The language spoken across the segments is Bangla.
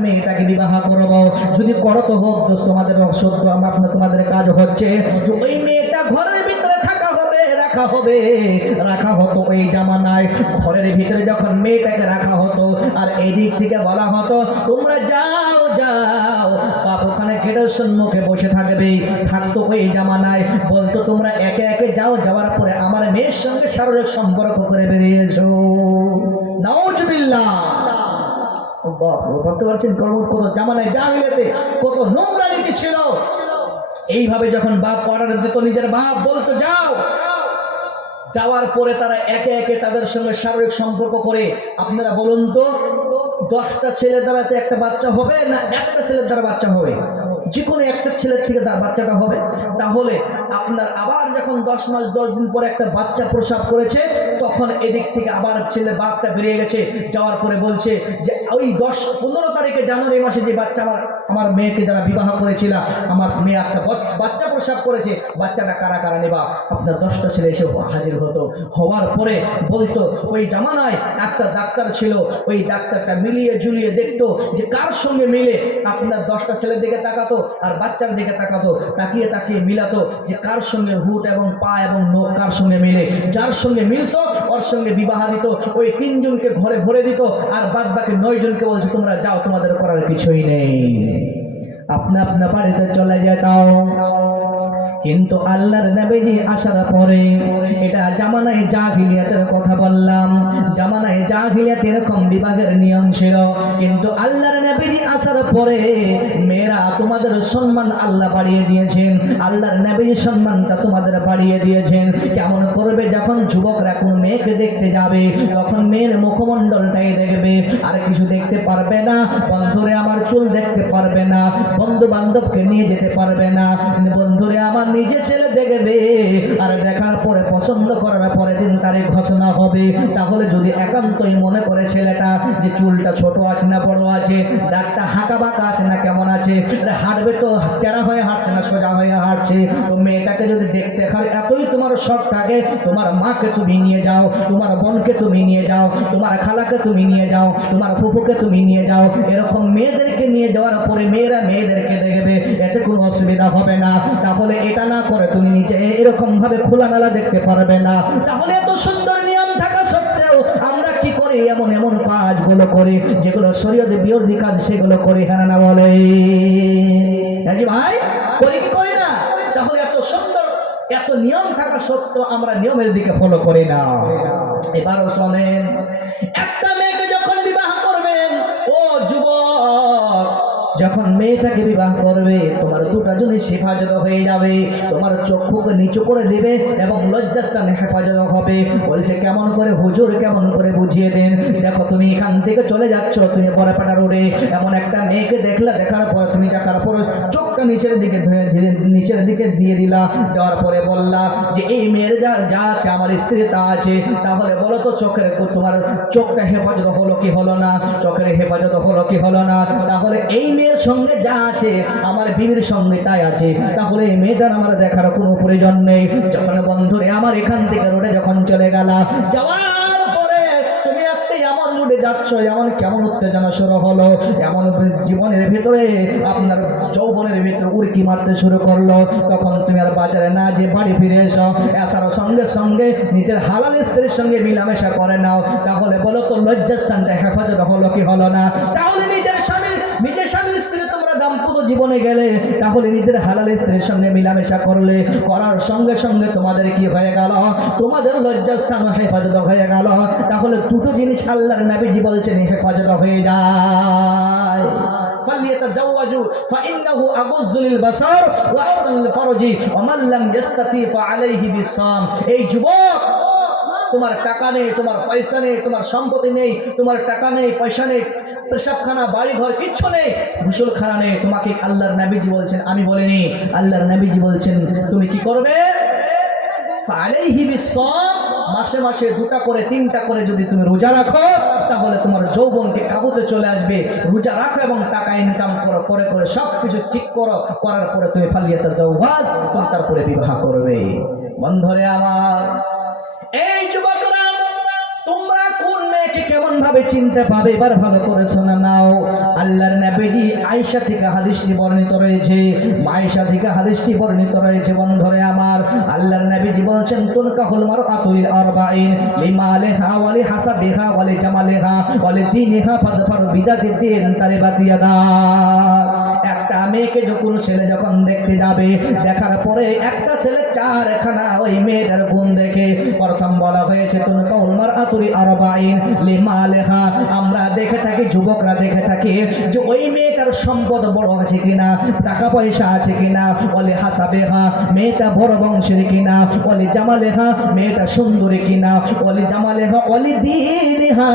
মেয়েটাকে বিবাহ করবো, যদি করো তো হোক তোমাদের সত্য আপনার তোমাদের কাজ হচ্ছে ওই মেয়েটা ঘরের ভিতরে রাখা হতো। ওই জামানায় ঘরের ভিতরে যখন মেয়েটাকে রাখা হতো আর এই দিক থেকে বলা হতো তোমরা যাও যাও, বাপ ওখানে গেটের সম্মুখে বসে থাকতো। ওই জামানায় বলতো তোমরা একে একে যাও, যাওয়ার পরে আমার মেয়ের সঙ্গে শারীরিক সম্পর্ক করে বেরিয়েছো। নাউজুবিল্লাহ। ভাবতে পারছেন কত জামানায় জাহিলিয়াতে কত নোংরা নীতি ছিল। এইভাবে যখন বাপ অর্ডার দিত, নিজের বাপ বলতো যাও, যাওয়ার পরে তারা একে একে তাদের সঙ্গে শারীরিক সম্পর্ক করে। আপনারা বলুন তো 10টা ছেলের দ্বারাতে একটা বাচ্চা হবে না একটা ছেলের দ্বারা বাচ্চা হবে? যে কোনো একটা ছেলের থেকে বাচ্চাটা হবে। তাহলে আপনার আবার যখন 10 মাস 10 দিন পরে একটা বাচ্চা প্রসব করেছে, তখন এদিক থেকে আবার ছেলে বাপটা বেরিয়ে গেছে। যাওয়ার পরে বলছে যে ওই 15 তারিখে জানুয়ারি মাসে যে বাচ্চা আমার মেয়েকে যারা বিবাহ করেছিল, আমার মেয়ে একটা বাচ্চা প্রসব করেছে, বাচ্চাটা কারা কারা নেবা? আপনার 10টা ছেলে এসে হাজির হতো। হওয়ার পরে বলতো ওই জামানায় একটা ডাক্তার ছিল, ওই ডাক্তারটা মিলিয়ে ঝুলিয়ে দেখতো যে কার সঙ্গে মিলে। আপনার 10টা ছেলের দিকে তাকাতো আর বাচ্চার দিকে তাকাতো, তাকিয়ে তাকিয়ে মিলাতো যে কার সঙ্গে হুট এবং পা এবং নখ কার সঙ্গে মিলে। যার সঙ্গে মিলতো ওর সঙ্গে বিবাহ দিত। ওই 3 জনকে ঘরে ভরে দিত আর বাদ বাকি 9 জনকে বলছে তোমরা যাও, তোমাদের করার কিছুই নেই, আপনা আপনা বাড়িতে চলে যেতাও। কিন্তু আল্লাহর নবীজি আসার পরে, এটা জামানায় জাহিলিয়াতের কথা বললাম, জামানায় জাহিলিয়াতে এরকম বিবাহের নিয়ম ছিল। কিন্তু আল্লাহর নবীজি আসার পরে মেয়েরা তোমাদের সম্মান আল্লাহ বাড়িয়ে দিয়েছেন, আল্লাহর নবীজি সম্মানটা তোমাদের বাড়িয়ে দিয়েছেন। কেমন করবে? যখন যুবকরা কোন মেয়েকে দেখতে যাবে তখন মেয়ের মুখমণ্ডলটাই দেখবে, আর কিছু দেখতে পারবে না। বন্ধুরে আমার চুল দেখতে পারবে না, বন্ধু বান্ধবকে নিয়ে যেতে পারবে না। বন্ধুরে আমার নিজে ছেলে দেখবে, আর দেখার পরে পছন্দ করার পরে দিন তারিখ ঘোষণা হবে। তাহলে যদি একান্তই মনে করে ছেলেটা যে চুলটা ছোট আছে না বড় আছে, দাঁতটা হাঁকা বাঁকা আছে না কেমন আছে, হাঁটবে তো টেরা হয়ে হাঁটছে না সোজা হয়ে হাঁটছে, তো মেয়েটাকে যদি দেখতে খালি এতই তোমার শখ থাকে, তোমার মাকে তুমি নিয়ে যাও, তোমার বোনকে তুমি নিয়ে যাও, তোমার খালাকে তুমি নিয়ে যাও, তোমার ফুফুকে তুমি নিয়ে যাও। এরকম মেয়েদেরকে নিয়ে যাওয়ার পরে মেয়েরা মেয়েদেরকে দেখবে, এতে কোনো অসুবিধা হবে না। তাহলে এটা না করে তুমি নিচে এরকম ভাবে খোলামেলা দেখতে পারবে না। তাহলে এত সুন্দর নিয়ম থাকা সত্ত্বেও আমরা কি করি? এমন এমন কাজগুলো করি যেগুলো শরীয়তে বিরোধী কাজ, সেগুলো করি। হ্যাঁ না বলে জি ভাই, করি কি করি না? তাহলে এত সুন্দর এত নিয়ম থাকা সত্ত্বেও আমরা নিয়মের দিকে ফলো করি না। এবারও শোনেন, একটা মেয়েকে যখন বিবাহ করবেন, ও যুবক, যখন মেয়েটাকে বিবাহ করবে তোমার 2টা জিনিস হেফাজত হয়ে যাবে। তোমার চক্ষুকে নিচু করে দেবে এবং লজ্জাস্থানে হেফাজত হবে। বলছে কেমন করে হুজুর, কেমন করে বুঝিয়ে দেন। দেখো তুমি এখান থেকে চলে যাচ্ছ, তুমি বড়পাটা রোডে এমন একটা মেয়েকে দেখলা, দেখার পর তুমি দেখার পর চোখটা নিচের দিকে দিয়ে দিলা, দেওয়ার পরে বললা যে এই মেয়ের যা আছে আমার স্ত্রী তা আছে। তাহলে বলো তো তোমার চোখটা হেফাজত হলো কি হলো না? চোখের হেফাজত হলো কি হলো না? তাহলে এই মেয়ের সঙ্গে যা আছে আমার বিবির সঙ্গে তাই আছে, তাহলে এই মেয়েটার আমার দেখার কোনো প্রয়োজন নেই। যখন বন্ধুরে আমার এখান থেকে রোডে যখন চলে গেলা, যাওয়ার পরে তুমি একটা এমন রোডে যাচ্ছ, এমন কেমন উত্তেজনা শুরু হলো, এমন জীবনের ভিতরে আপনার যৌবনের ভিতরে উড়কি মারতে শুরু করলো। তখন তুমি আর বাজারে না যে বাড়ি ফিরে এসো, আসার সঙ্গে সঙ্গে নিজের হালাল স্ত্রীর সঙ্গে মিলামেশা করে নাও। তাহলে বলো তো লজ্জাস্থানটা হেফাজত হলো কি হলো না? তাহলে নিজের স্বামীর স্ত্রী তোমরা দাম্পত্য জীবনে গেলে, তাহলে নিজের হালাল স্ত্রীর সঙ্গে মিলামেশা করলে, করার সঙ্গে সঙ্গে তোমাদের কি হয়ে গেল? তোমাদের লজ্জাস্থান হেফাজত হয়ে গেল। তাহলে 2টো জিনিস আল্লাহর নবীজি বলছেন হেফাজত হয়ে যায়। فليتزوجوا فإنه أغض للبصر وأحسن للفرج ومن لم يستطع فعليه بالصوم। এই যুবক, তোমার টাকা নেই, তোমার পয়সা নেই, তোমার সম্পত্তি নেই, তোমার টাকা নেই, পয়সা নেই, পেশাবখানা বাড়ি ঘর কিচ্ছু নেই, গোসলখানা নেই, তোমাকে আল্লাহর নবীজি বলছেন, আমি বলিনি, আল্লাহর নবীজি বলছেন তুমি কি করবে? ফালাইহি বিসসাম, মাসে মাসে 2টা করে 3টা করে যদি তুমি রোজা রাখো, তাহলে তোমার যৌবনকে কাবুতে চলে আসবে। রোজা রাখো এবং টাকা ইনকাম করো, করে করে সবকিছু ঠিক করো, করার পরে তুমি ফালিয়াতাজাওয়াজ, তুমি তারপরে বিবাহ করবে। বন্ধুরে আমার, এই যুবকরা তোমরা কোন মেয়েকে কেমন ভাবে চিনতে পাবে এবার ভালো করে শোনা নাও। আল্লাহর নবীজি আয়েশা থেকে হাদিসটি বর্ণিত রয়েছে, আয়েশা থেকে হাদিসটি বর্ণিত রয়েছে। বন্ধুরে আমার, আল্লাহর নবীজি বলছেন তুনকাহুল মারআতু লিল আরবাঈন লিমালিহা ওয়া লিহাসাবিহা ওয়া লিজামালিহা ওয়া লিদীনিহা ফাযফার বিজাতিদ দীন তারিবাত ইয়াদা। একটা মেয়েকে যখন ছেলে যখন দেখতে যাবে, দেখার পরে একটা ছেলে চারখানা ওই মেয়েটার গুণ দেখে প্রথম বলা হয়েছে তুনকাহুল মারআতু লিল আরবাঈন লিমালিহা। আমরা দেখে থাকি, যুবকরা দেখে থাকে যে ওই মেয়েটার সম্পদ বড় আছে কিনা, টাকা পয়সা আছে কিনা, ওয়ালি হাসাবেহা মেয়েটা বড় বংশের কিনা, ওয়ালি জামালেহা মেয়েটা সুন্দরী কিনা, ওয়ালি জামালেহা ওয়ালি দীনিহা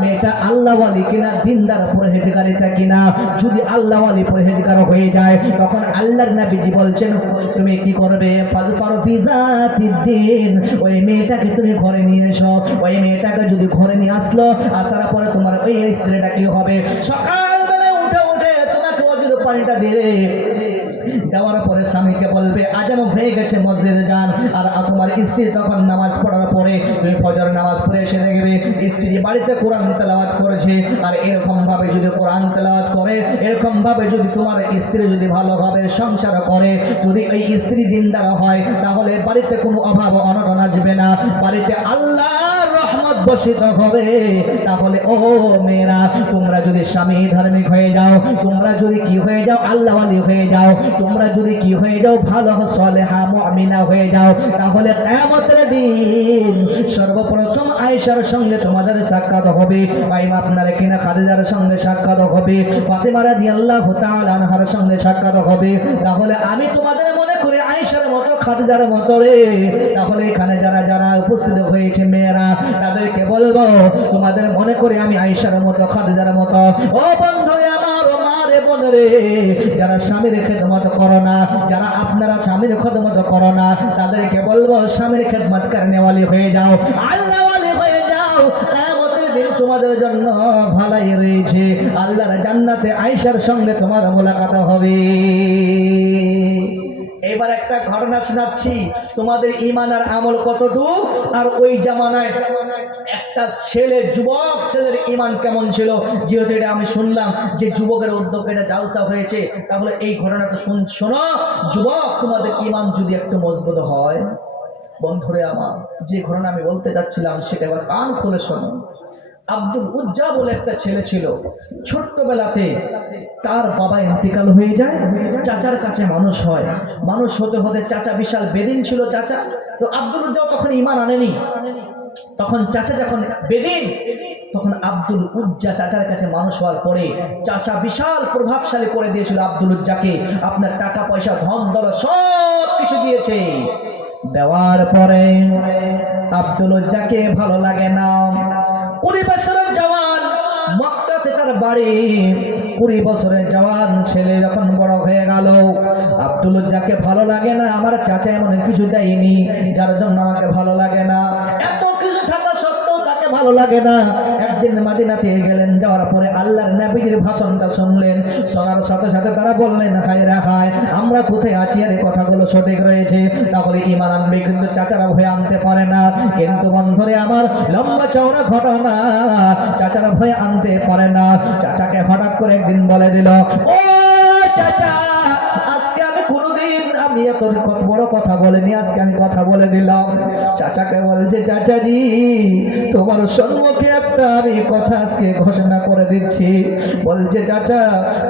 মেয়েটা আল্লাহওয়ালি কিনা, দিনদার পরহেজগারিতা কিনা। যদি আল্লাহওয়ালি পরহেজগার হয়ে যায় তখন আল্লাহর নবীজি বলছেন তুমি কি করবে, ফাযফারু বিজাতিদ দীন, ওই মেয়েটাকে তুমি ঘরে নিয়ে এসো। ওই মেয়েটাকে যদি ঘরে নিয়ে আসলো, আসার পরে তোমার ওই স্ত্রীটা কি হবে, সকালবেলা উঠে উঠে তোমাকে ওজুর পানিটা দেবে, দেওয়ার পরে স্বামীকে বলবে আজান হয়ে গেছে মসজিদে যান। আর তোমার স্ত্রী তখন নামাজ পড়ার পরে তুমি ফজর নামাজ পড়ে এসে দেখবে স্ত্রী বাড়িতে কোরআন তেলাওয়াত করেছে। আর এরকম ভাবে যদি কোরআন তেলাওয়াত করে, এরকম ভাবে যদি তোমার স্ত্রী যদি ভালোভাবে সংসার করে, যদি ওই স্ত্রী দিনদার হয়, তাহলে বাড়িতে কোনো অভাব অনটন আসবে না, বাড়িতে আল্লাহর রহমত বর্ষিত হবে। তাহলে ও মেয়েরা, তোমরা যদি স্বামী ধার্মিক হয়ে যাও, তোমরা যদি কি হয়ে যাও, আল্লাহওয়ালি হয়ে যাও, তোমরা যদি কি হয়ে যাও, ভালো সালেহা মুমিনা হয়ে যাও, তাহলে কিয়ামতের দিন সর্বপ্রথম আয়েশার সঙ্গে তোমাদের সাক্ষাৎ হবে, ভাই আপনার কিনা খাদিজার সঙ্গে সাক্ষাৎ হবে, ফাতেমা রাদিয়াল্লাহু তাআলা আনহার সঙ্গে সাক্ষাৎ হবে। তাহলে আমি তোমাদের মনে করে আয়েশার মতো খাদিজার মতো রে, তাহলে এখানে যারা যারা উপস্থিত হয়েছে মেয়েরা, তাদেরকে বলবো তোমাদের মনে করে আমি আয়েশার মতো খাদিজার মতো। ও বন্ধুরে আমার, ও মারে বোনরে, যারা স্বামীর খেদমত করো না, যারা আপনারা স্বামীর খেদমত করো না, তাদেরকে বলবো স্বামীর খেদমত করনেওয়ালি হয়ে যাও, আল্লাহওয়ালি হয়ে যাও। কিয়ামতের দিন তোমাদের জন্য ভালাই রয়েছে, আল্লাহর জান্নাতে আয়েশার সঙ্গে তোমার মোলাকাত হবে। এবার একটা ঘটনা শোনাচ্ছি, তোমাদের ঈমান আর আমল কতটুকু, আর ওই জামানায় একটা ছেলে, যুবক ছেলের ঈমান কেমন ছিল। যেহেতু এটা আমি শুনলাম যে যুবকের উদ্যোগে এটা জালসা হয়েছে, তাহলে এই ঘটনাটা শোনো। যুবক, তোমাদের ঈমান যদি একটু মজবুত হয়, বন্ধুরে আমার, যে ঘটনা আমি বলতে যাচ্ছিলাম সেটা এবার কান খুলে শোনো। আব্দুল উজ্জা বলে একটা ছেলে ছিল, ছোট্টবেলাতে তার বাবা ইন্তেকাল হয়ে যায়, চাচার কাছে মানুষ হয়, মানুষ হতে হতে চাচা বিশাল বেদিন ছিল চাচা। তো আব্দুল উজ্জা তখন ঈমান আনেনি, তখন চাচা যখন বেদিন, তখন আব্দুল উজ্জা চাচার কাছে মানুষ হওয়ার পরে চাচা বিশাল প্রভাবশালী করে দিয়েছিল আব্দুল উজ্জাকে, আপনার টাকা পয়সা ধন দৌলত সব কিছু দিয়েছে। দেওয়ার পরে আব্দুল উজ্জাকে ভালো লাগে না। 20 বছরের জওয়ান, মক্কাতে তার বাড়ি, 20 বছরের জওয়ান ছেলে যখন বড় হয়ে গেল, আব্দুল উজ্জাকে ভালো লাগে না। আমার চাচা এমন কিছু দেয়নি যার জন্য আমাকে ভালো লাগে না, এত কিছু থাকা সত্ত্বেও তাকে ভালো লাগে না। একদিন মদিনাতে গেলেন, যাওয়ার পরে আল্লাহর নবীর ভাষণটা শুনলেন, শোনার সাথে সাথে তারা বললেন হায় রে হায়, আমরা কোথায় আছি আর এই কথাগুলো সঠিক রয়েছে। তাহলে ঈমান আনবে, কিন্তু চাচারা ভয় আনতে পারে না। কিন্তু বন্ধুরে আমার, লম্বা চওড়া ঘটনা, চাচারা ভয় আনতে পারে না। চাচাকে হঠাৎ করে একদিন বলে দিল, ও চাচা, আজকে আমি কোনোদিন আমি এত বড় কথা বলিনি, আজকে আমি কথা বলে দিলাম। চাচাকে বলছে, চাচাজি তোমার সম্মুখে একটা আমি কথা আজকে ঘোষণা করে দিচ্ছি। বলছে, চাচা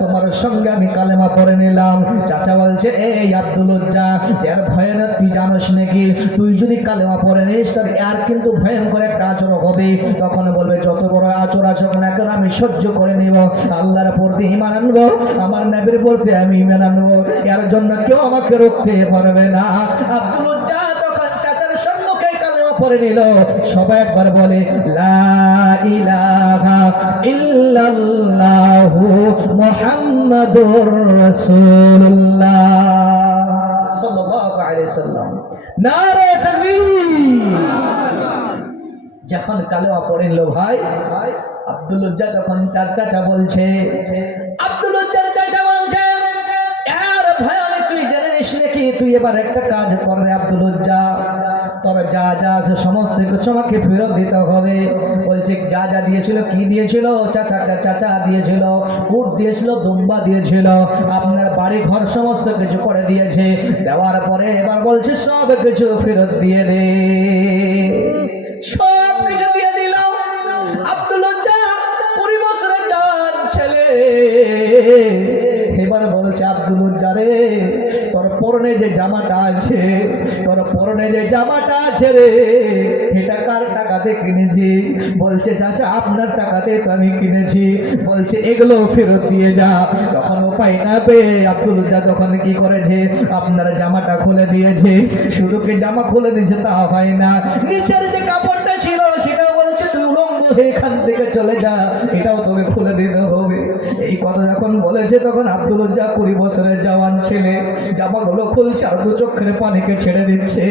তোমার সঙ্গে আমি কালেমা পড়ে নিলাম। চাচা বলছে, এই আব্দুল উজ্জা, এর ভয় না তুই জানোস নাকি? তুই যদি কালেমা পড়ে নিস তার আর কিন্তু ভয়ঙ্কর একটা আচরণ হবে। তখন বলবে, যত বড় আচর আসুক না কেন আমি সহ্য করে নিব, আল্লাহর প্রতি ঈমান আনবো, আমার নবীর প্রতি আমি ঈমান আনবো, এর জন্য কেউ আমাকে রুখতে পারবে না। আব্দুল উজ্জা তখন চাচার সম্মুখে কালেমা পড়ে নিল। সবাই একবার বলে, লা ইলাহা ইল্লাল্লাহু মুহাম্মাদুর রাসূলুল্লাহ সাল্লাল্লাহু আলাইহি ওয়াসাল্লাম। নারে তাকবীর। যখন কালেমা পড়ে নিল ভাই, আব্দুল উজ্জা তখন তার চাচা বলছে, আব্দুল উজ্জার চাচা বলছে, এর ভয় তুই জেনে নিস নাকি? তুই এবার একটা কাজ কর রে আব্দুল উজ্জা, তোর যা যা আছে সমস্ত কিছু আমাকে ফেরত দিতে হবে। বলছে যা যা দিয়েছিল, কি দিয়েছিল? চাচা দিয়েছিল, উট দিয়েছিল, দুম্বা দিয়েছিল, আপনার বাড়ি ঘর সমস্ত কিছু করে দিয়েছে। দেওয়ার পরে এবার বলছে সব কিছু ফেরত দিয়ে দে। সব কিছু দিয়ে দিল। আব্দুল উজ্জা 20 বছরের জওয়ান ছেলে। এবার বলছে আব্দুল উজ্জা রে, তোর পরনে যে জামাটা আছে, তোর পরনে যে জামাটা আছে রে, এটা কার টাকাতে কিনেছিস? বলছে চাচা আপনার টাকাতে তো আমি কিনেছি। বলছে এগুলো ফেরত দিয়ে যা। তখন উপায় না পেয়ে আব্দুল উজ্জা তখন কি করেছে, আপনার জামাটা খুলে দিয়েছে। শুধু কি জামা খুলে দিয়েছে তা হয় না, নিচের যে কাপড়টা ছিল সেটা বলছে তুই উলঙ্গ হয়ে এখান থেকে চলে যা, এটাও তোকে খুলে দিতে হবে। এই কথা যখন বলেছে তখন আব্দুল উজ্জা 20 বছরের জওয়ান ছেলে জামাগুলো খুলছে আর 2 চোখের পানিকে ছেড়ে দিচ্ছে।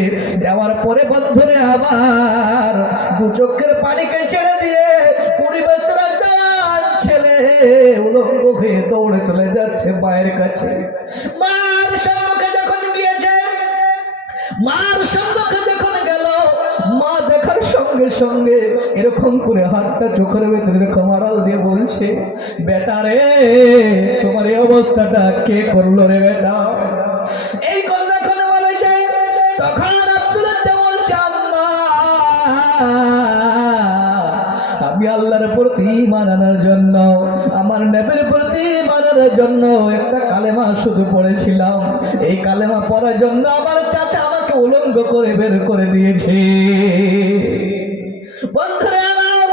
দেওয়ার পরে বন্ধুরে আবার 2 চোখের পানিকে ছেড়ে দিয়ে 20 বছরের জওয়ান ছেলে উলঙ্গ হয়ে দৌড়ে চলে যাচ্ছে মায়ের কাছে। মার সম্মুখে যখন গিয়েছে, মার সম্মুখে যখন গেল, মা দেখার সঙ্গে সঙ্গে এরকম করে হাতটা চোখের ভেতরে এরকম আড়াল দিয়ে বলছে, বেটা রে তোমার এই অবস্থাটা কে করলো রে বেটা? এই কথা যখন বলেছে তখন আব্দুল উজ্জা বলছে আম্মা, আমি আল্লাহর প্রতি ঈমান আনার জন্য, আমার নবীর প্রতি ঈমান আনার জন্য একটা কালেমা শুধু পড়েছিলাম। এই কালেমা পড়ার জন্য আমার চাচা আমাকে উলঙ্গ করে বের করে দিয়েছে। বন্ধুরা আমার,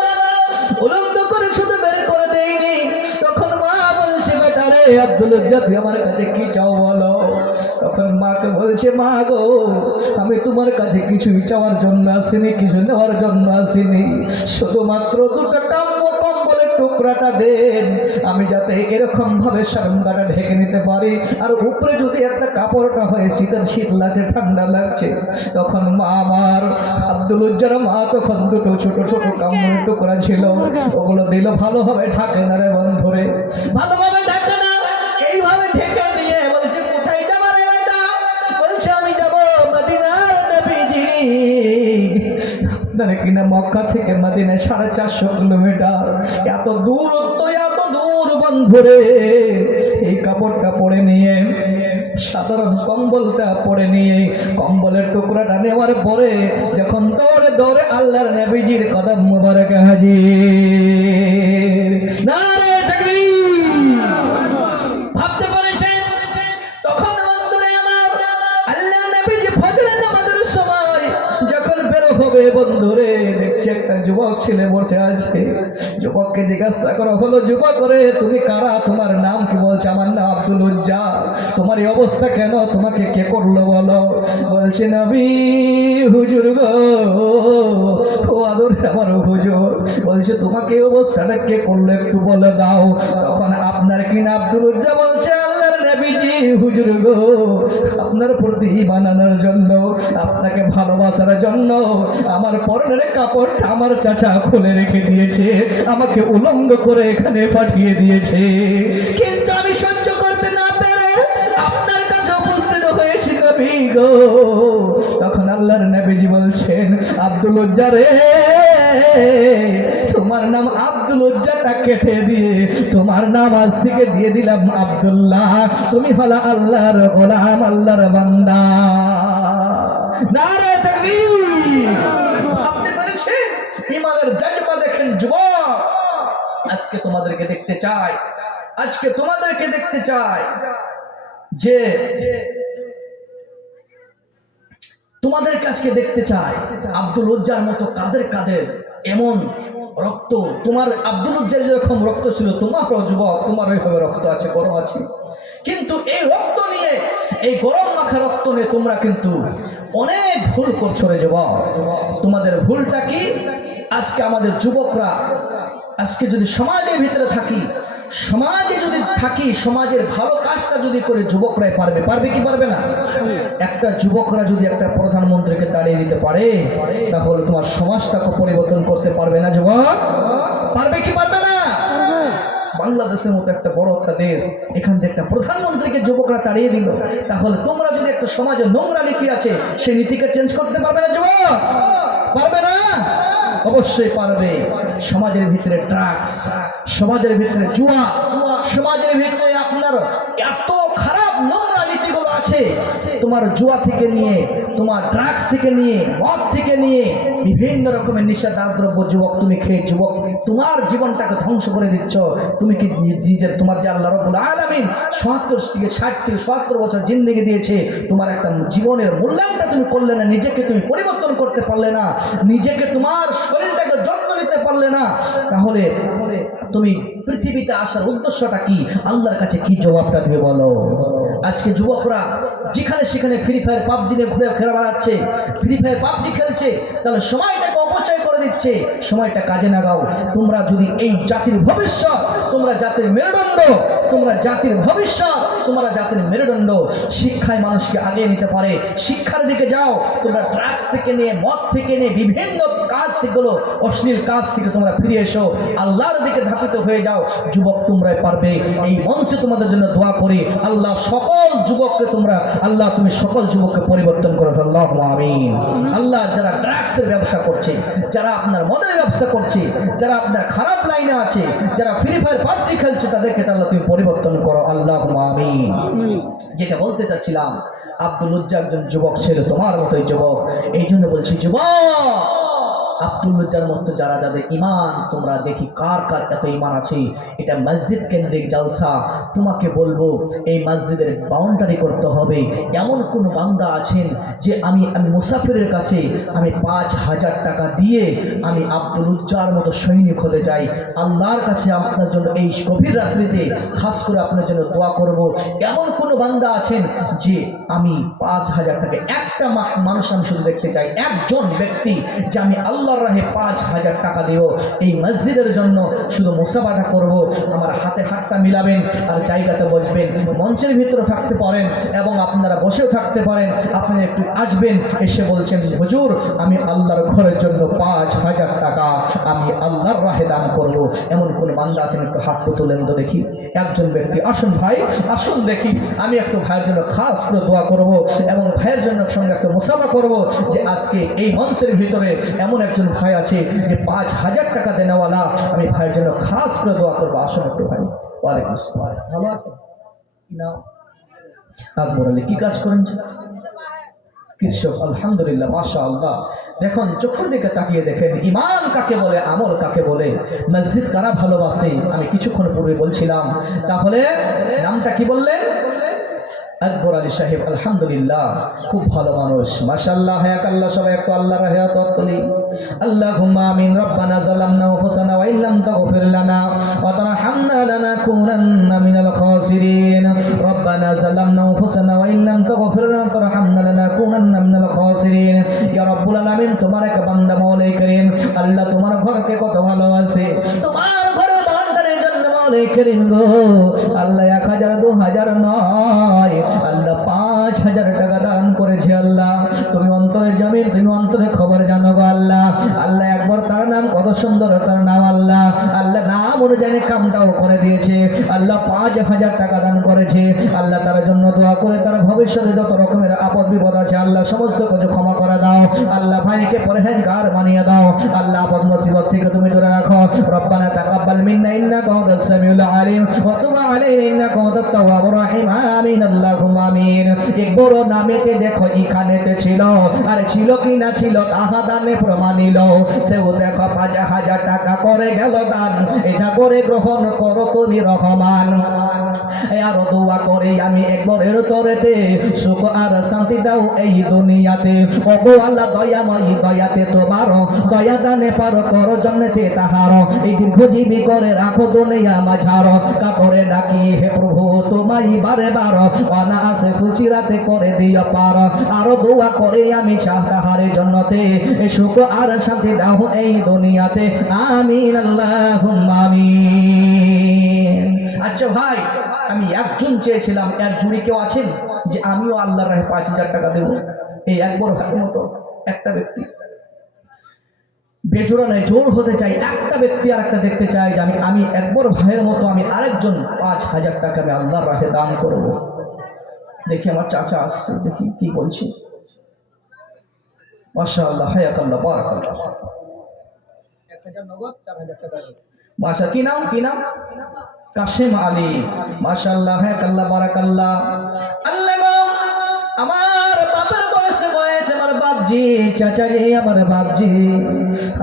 উলঙ্গ করে শুধু বের করে দেয়নি। তখন মা বলছে বেটা রে আব্দুল উজ্জা তুই আমার কাছে কি চাও বলো? তখন মাকে বলছে মা গো, আমি তোমার কাছে কিছুই চাওয়ার জন্য আসিনি, কিছু নেওয়ার জন্য আসিনি, শুধুমাত্র 2টা কম্বলের টুকরাটা দেন, আমি যাতে এরকম ভাবে সারঙ্গাটা ঢেকে নিতে পারি, আর উপরে যদি একটা কাপড়টা হয় শীত লাগছে, ঠান্ডা লাগছে। তখন মা আমার আব্দুল উজ্জার মা তখন 2টো ছোট ছোট কম্বলের টুকরা ছিল, ওগুলো দিল ভালোভাবে ঢাকে না রে বন্ধুরে, ভালোভাবে ঢাকে না। এইভাবে ঢেকে নিয়ে বলছে কোথায় যাবা রে বেটা? বলছে আমি যাব মদিনার নবীজি। আপনার কিনা মক্কা থেকে মদিনা 450 কিলোমিটার, এত দূরত্ব, এত দূর বন্ধুরে। এই কাপড়টা পরে নিয়ে, সাধারণ কম্বলটা পরে নিয়ে, কম্বলের টুকরাটা নেওয়ার পরে যখন দৌড়ে দৌড়ে আল্লাহর নবীজির কদম মুবারক হাজির। নারে তাকবীর! ভাবতে পারছেন তখন বন্ধুরে আমার আল্লাহর নবীজি ফজরের নামাজের সময় যখন বের হবে বন্ধুরে, দেখছে একটা যুবক ছেলে বসে আছে। যুবককে জিজ্ঞাসা করা হলো, যুবক রে তুমি কারা, তোমার নাম কি? বলছে আমার নাম আব্দুল উজ্জা। তোমার এই অবস্থা কেন, তোমাকে কে করলো বলো? বলছে নবী হুজুর গো, ও আদর আমার হুজুর। বলছে তোমাকে এই অবস্থাটা কে করলো একটু বলে দাও। তখন আপনার কিনা আব্দুল উজ্জা বলছে আল্লাহর নবীজি হুজুর গো, আপনার প্রতি ঈমান আনার জন্য, আপনাকে ভালোবাসার জন্য আমার পরনের কাপড়টা আমার চাচা খুলে রেখে দিয়েছে, আমাকে উলঙ্গ করে এখানে পাঠিয়ে দিয়েছে। কিন্তু আমি সহ্য করতে না পেরে আপনার কাছে উপস্থিত হয়েছি নবী গো। তখন আল্লাহর নবীজি বলছেন আব্দুল উজ্জা রে, তোমার নাম আব্দুল উজ্জাটা কেটে দিয়ে তোমার নাম আজ থেকে দিয়ে দিলাম আব্দুল্লাহ। তুমি হলো আল্লাহর গোলাম, আল্লাহর বান্দা। নারে তাকবীর! আপনি পারছেন ঈমানের জজবা দেখেন যুবক। আজকে তোমাদেরকে দেখতে চাই, আজকে তোমাদেরকে দেখতে চাই যে তোমাদের কাছে দেখতে চাই আব্দুল উজ্জার মতো কাদের কাদের এমন রক্ত। তোমার আব্দুল উজ্জার যেরকম রক্ত ছিল, তোমারও যুবক তোমার ওইভাবে রক্ত আছে, গরম আছে। কিন্তু এই রক্ত নিয়ে, এই গরম মাখা রক্ত নিয়ে তোমরা কিন্তু অনেক ভুল করছো রে যুবক। তোমাদের ভুলটা কি? আজকে আমাদের যুবকরা, আজকে যদি সমাজের ভিতরে থাকি, সমাজে যদি থাকি, সমাজের ভালো কাজটা যদি করে যুবকরাই পারবে। পারবে কি পারবে না? একটা যুবকরা যদি একটা প্রধানমন্ত্রীকে দাঁড়িয়ে দিতে পারে, তাহলে তোমার সমাজটাকে পরিবর্তন করতে পারবে না যুবক? পারবে কি পারবে না? বাংলাদেশের মতো একটা বড় একটা দেশ, এখান থেকে একটা প্রধানমন্ত্রীকে যুবকরা তাড়িয়ে দিল। তাহলে তোমরা যদি একটা সমাজে নোংরা নীতি আছে, সেই নীতিকে চেঞ্জ করতে পারবে না যুবক? পারবে না? অবশ্যই পারবে। সমাজের ভিতরে ড্রাগস, সমাজের ভিতরে জুয়া, সমাজের ভিতরে আপনার এত খারাপ নোংরা নীতিগুলো আছে, তোমার জুয়া থেকে নিয়ে, তোমার ড্রাগস থেকে নিয়ে, মদ থেকে নিয়ে বিভিন্ন রকমের নিশাদার দ্রব্য যুবক তুমি খেয়ে যুবক তোমার জীবনটাকে ধ্বংস করে দিচ্ছ। তুমি কি নিজের, তোমার যে আল্লাহ রাব্বুল আলামিন ৭০ থেকে ৬০ থেকে ৭০ বছর জিন্দেগি দিয়েছে, তোমার একটা জীবনের মূল্যায়নটা তুমি করলে না, নিজেকে তুমি পরিবর্তন করতে পারলে না, নিজেকে তোমার শরীরটাকে যত্ন নিতে পারলে না, তাহলে তুমি পৃথিবীতে আসার উদ্দেশ্যটা কি? আল্লাহর কাছে কি জবাবটা দিবে বলো? আজকে যুবকরা যেখানে সেখানে ফ্রি ফায়ার পাবজি নিয়ে ঘুরে ফেরা বেড়াচ্ছে, ফ্রি ফায়ার পাবজি খেলছে, তাহলে সময়টাকে অপচয় করে দিচ্ছে। সময়টা কাজে লাগাও। তোমরা যদি এই জাতির ভবিষ্যৎ, তোমরা জাতির মেরুদণ্ড, তোমরা জাতির ভবিষ্যৎ, তোমরা জাতির মেরুদণ্ড, শিক্ষায় মানুষকে আগিয়ে নিতে পারে, শিক্ষার দিকে যাও। তোমরা ড্রাগস থেকে নিয়ে, মদ থেকে নিয়ে, বিভিন্ন কাজ থেকে, অশ্লীল কাজ থেকে তোমরা ফিরে এসো, আল্লাহর দিকে ধাপিত হয়ে যাও। যুবক তোমরাই পারবে। এই মঞ্চে তোমাদের জন্য দোয়া করি, আল্লাহ সকল যুবককে তোমরা, আল্লাহ তুমি সকল যুবককে পরিবর্তন করো, আল্লাহুম্মা আমিন। আল্লাহ যারা ড্রাগসের ব্যবসা করছে, যারা আপনার মদের ব্যবসা করছে, যারা আপনার খারাপ লাইনে আছে, যারা ফ্রি ফায়ার পাবজি খেলছে, তাদেরকে আল্লাহ তুমি পরিবর্তন করো, আল্লাহুম্মা আমিন। যেটা বলতে চাচ্ছিলাম, আব্দুল উজ্জা একজন যুবক ছিল, তোমার মতোই যুবক। এই জন্য বলছি যুবক, আব্দুল উজ্জার মতো যারা যাদের ইমান, তোমরা দেখি কার কার এত ইমান আছে। এটা মসজিদ কেন্দ্রিক জালসা। তোমাকে বলবো এই মসজিদের বাউন্ডারি করতে হবে। এমন কোন বান্দা আছেন যে আমি মুসাফিরের কাছে আমি ৫,০০০ টাকা দিয়ে আমি আব্দুল উজ্জার মতো সৈনিক হতে চাই। আল্লাহর কাছে আপনার জন্য এই গভীর রাত্রিতে খাস করে আপনার জন্য দোয়া করব। এমন কোন বান্দা আছেন যে আমি ৫,০০০ টাকা, একটা মানুষ আমি শুধু দেখতে চাই, একজন ব্যক্তি যে আমি আল্লাহর রাহে ৫,০০০ টাকা দেব, এই মসজিদের জন্য শুধু মুসাফাটা করব। আমার হাতে হাতটা মিলাবেন আর জায়গাতে বসবেন, মঞ্চের ভিতরে থাকতে পারেন এবং আপনারা বসেও থাকতে পারেন। আপনি একটু আসবেন, এসে বলছেন হুজুর আমি আল্লাহর ঘরের জন্য ৫,০০০ টাকা আমি আল্লাহর রাহে দান করব। এমন কোন বান্দা আছেন? একটু হাত তুলেন তো দেখি। একজন ব্যক্তি, আসুন ভাই, আসুন দেখি। আমি একটু ভাইয়ের জন্য খাস করে দোয়া করব এবং ভাইয়ের জন্য সঙ্গে একটা মুসাফা করব যে আজকে এই মঞ্চের ভিতরে এমন একজন ভাই আছে যে ৫,০০০ টাকা দেনেওয়ালা। আমি ভাইয়ের জন্য খাস করে দোয়া করবো। আসুন একটু ভাই। ওয়ালাইকুম আসসালাম। ভালো আছেন? কি নাম? আকবর আলী। কি কাজ করেন? কৃষক। আলহামদুলিল্লাহ, মাশাআল্লাহ। দেখুন চোখের দিকে তাকিয়ে দেখেন, ইমান কাকে বলে, আমল কাকে বলে, মসজিদ কারা ভালোবাসে। আমি কিছুক্ষণ পূর্বে বলছিলাম। তাহলে নামটা কি বললেন? আকবর আলী সাহেব। আলহামদুলিল্লাহ, খুব ভালো মানুষ, মাশাআল্লাহ। হায়াক আল্লাহ। সবাই একটু আল্লাহর হায়াত তুলি। আল্লাহুম্মা আমিন। রব্বানা যালামনা আনফুসানা ওয়া ইল্লাম তাগফির লানা ওয়া তারহামনা লানাকুনান্না মিনাল খাসিরিন। রব্বানা যালামনা আনফুসানা ওয়া ইল্লাম তাগফির লানা ওয়া তারহামনা লানাকুনান্না মিনাল খাসিরিন। ইয়া রাব্বুল আলামিন, তোমার এক বান্দা মাওলাই করিম, আল্লাহ তোমার ঘরকে কত ভালোবাসে, তোমার ঘরের বান্দারের জন্য মাওলাই করিম গো আল্লাহ ১,০০০ ২,০০০ নয়, আল্লাহ ৫,০০০ টাকা দান করেছে। আল্লাহ তুমি অন্তরে জামিন, তুমি অন্তরে খবর জানো গো আল্লাহ। আল্লাহ একবার তার নাম কত সুন্দর, তার নাম আল্লাহ। আল্লাহ নাম অনুযায়ী কামটাও করে দিয়েছে। আল্লাহ ৫,০০০ টাকা দান করেছে। আল্লাহ তার জন্য দোয়া করে তার ভবিষ্যতে যত রকমের আপদ বিপদ আছে আল্লাহ সমস্ত কিছু ক্ষমা করে দাও। আল্লাহ ভাইকে পরহেজগার বানিয়ে দাও। আল্লাহ আপদ মুসিবত থেকে তুমি দূরে রাখো। রব্বানা তাকাব্বাল মিন্না ইন্নাকা আনতাস সামিউল আলিম ওয়া তুব আলাইনা ইন্নাকা আনতাত তাওয়াবুর রহিম। আমিন আল্লাহুম্মা আমিন। এক বড় নামেতে দেখো এখানেতে ছিল, আর ছিল কি না ছিল তাহা দানে প্রমাণিল। সেও দেখো ৫,০০০ টাকা করে গেল দান, এটা করে গ্রহণ করো তুমি রহমান। আরো দোয়া করি আমি একবারের তরেতে সুখ আর শান্তি দাও এই দুনিয়াতে। ওগো আল্লাহ দয়াময়ী, দয়াতে তোমার দয়া দানে পার করো জন্নতে তাহার। এই দীর্ঘজীবী করে রাখো দুনিয়া মাঝার। কাপড়ে ডাকি হে প্রভু তোমায় বারে বার, অনায়াসে ফুচিরাতে করে দিও পার। আরো দোয়া করে আমি সাহারে জন্নতে সুখ আর শান্তি দাও এই দুনিয়াতে। আমিন আল্লাহুম্মা আমিন। আচ্ছা ভাই, আমি একজন চেয়েছিলাম, এর জুড়ে কেউ আছেন যে আমিও আল্লাহর রাহে ৫,০০০ টাকা দেব? এই একবার ভাইয়ের মতো একটা ব্যক্তি বেজোড়া নয়, জোর হতে চাই। একটা ব্যক্তি আর একটা দেখতে চাই যে আমি একবার ভাইয়ের মতো আমি আরেকজন 5,000 টাকা আমি আল্লাহর রাহে দান করব। দেখি আমার চাচা আসছে, দেখি কি বলছে। মাশাআল্লাহ, হায়াকাল্লাহ, বারাকাল্লাহ। 1000 নগদ, 4000 টাকা। মাশা, কি নাম, কি নাম? কাশেম আলী। মাশাআল্লাহ, হায়াকাল্লাহ, বারাকাল্লাহ। আল্লাহ গো, আমার বাপের বয়সে আমার বাপজি, চাচাজি, আমার বাপজি,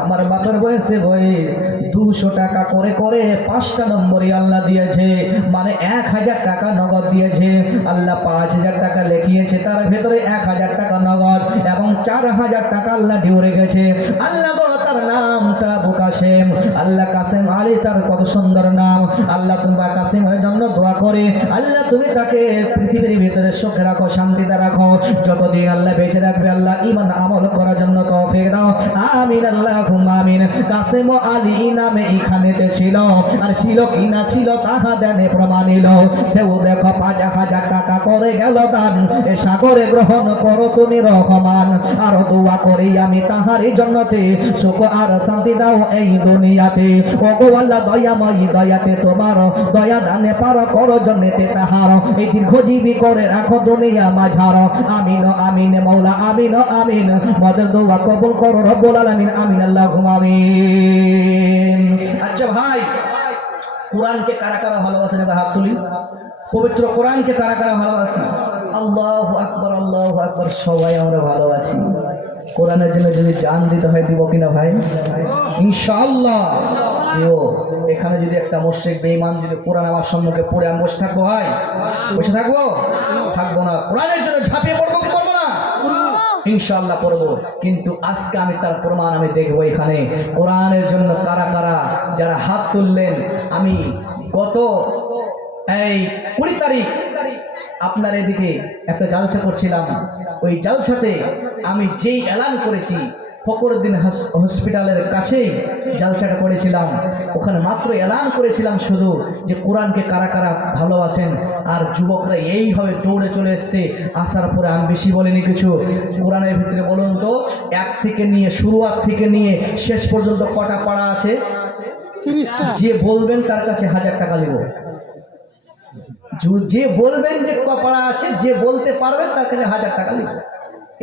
আমার বাপের বয়সে 200 টাকা করে করে 5টা নম্বরই আল্লাহ দিয়েছে, মানে 1000 টাকা নগদ দিয়েছে। আল্লাহ 5000 টাকা লিখিয়েছে, তার ভেতরে 1000 টাকা নগদ এবং 4000 টাকা আল্লাহ ডিউ রেখেছে। আল্লাহ গো, তার নামটা আবু কাশেম। আল্লাহ কাশেম আলী, তার কত সুন্দর নাম। আল্লাহ তুমি কাশেমের জন্য দোয়া করে, আল্লাহ তুমি তাকে পৃথিবীর ভিতরে সুখে রাখো, শান্তিতে রাখো, যতদিন আল্লাহ বেঁচে রাখবে আল্লাহ ঈমান আমল করার জন্য তৌফিক দাও, আমিন আল্লাহুম্মা আমিন। কাশেম আলী নামে এখানেতে ছিল, আর ছিল কি না ছিল তাহা দেনে প্রমাণিল। সেও দেখো 5000 টাকা করে গেল দান, এ সাগরে গ্রহণ করো তুমি রহমান। আর দোয়া করি আমি তাহারই জন্যতে সুখ আর শান্তি দাও এই দুনিয়াতে। ও গো আল্লাহ দয়াময়ী, দয়াতে তোমার দয়া দানে পার করো জন্নতে তাহার, এই দীর্ঘজীবী করে রাখো দুনিয়া মাঝার। আমিন আমিন মৌলা, আমিন আমিন। মদের দোয়া কবুল করো রব্বুল আলামিন, আমিন আল্লাহুম্মা আমিন। আচ্ছা ভাই, কোরআনকে কারা কারা ভালোবাসেন একটা হাত তুলি। পবিত্র কোরআনকে কারা কারা ভালোবাসি? আল্লাহু আকবার, আল্লাহু আকবার। সবাই আমরা ভালোবাসি। কোরআনের জন্য যদি জান দিতে হয় দিব কিনা ভাই? ইনশাআল্লাহ দিও। এখানে যদি একটা মুশরিক বেঈমান যদি কোরআন আমার সম্মুখে পড়ে আমি বসে থাকবো ভাই? বসে থাকবো? থাকবো না। কোরআনের জন্য ঝাঁপিয়ে পড়বো কি করবো না? ইনশাআল্লাহ পড়বো। কিন্তু আজকে আমি তার প্রমাণ আমি দেখবো এখানে কোরআনের জন্য কারা কারা যারা হাত তুললেন। আমি গত এই 20 তারিখ আপনার এদিকে একটা জালসা করছিলাম। ওই জালসাতে আমি যেই এলান করেছি, ফখরুদ্দিন হসপিটালের কাছেই জালসাটা করেছিলাম। ওখানে মাত্র এলান করেছিলাম শুধু যে কোরআনকে কারা কারা ভালোবাসেন। আর যুবকরা এইভাবে দৌড়ে চলে এসছে। আসার পরে আমি বেশি বলিনি কিছু। কোরআনের ভিতরে বলুন তো, এক থেকে নিয়ে শুরুয়াত থেকে নিয়ে শেষ পর্যন্ত কটা পাড়া আছে? 30টা। যে বলবেন তার কাছে 1000 টাকা নেব। যে বলবেন যে কপাড়া আছে, যে বলতে পারবেন তার কাছে 1000 টাকা নেব।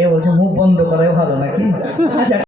এ বলছে মুখ বন্ধ করে ভালো নাকি?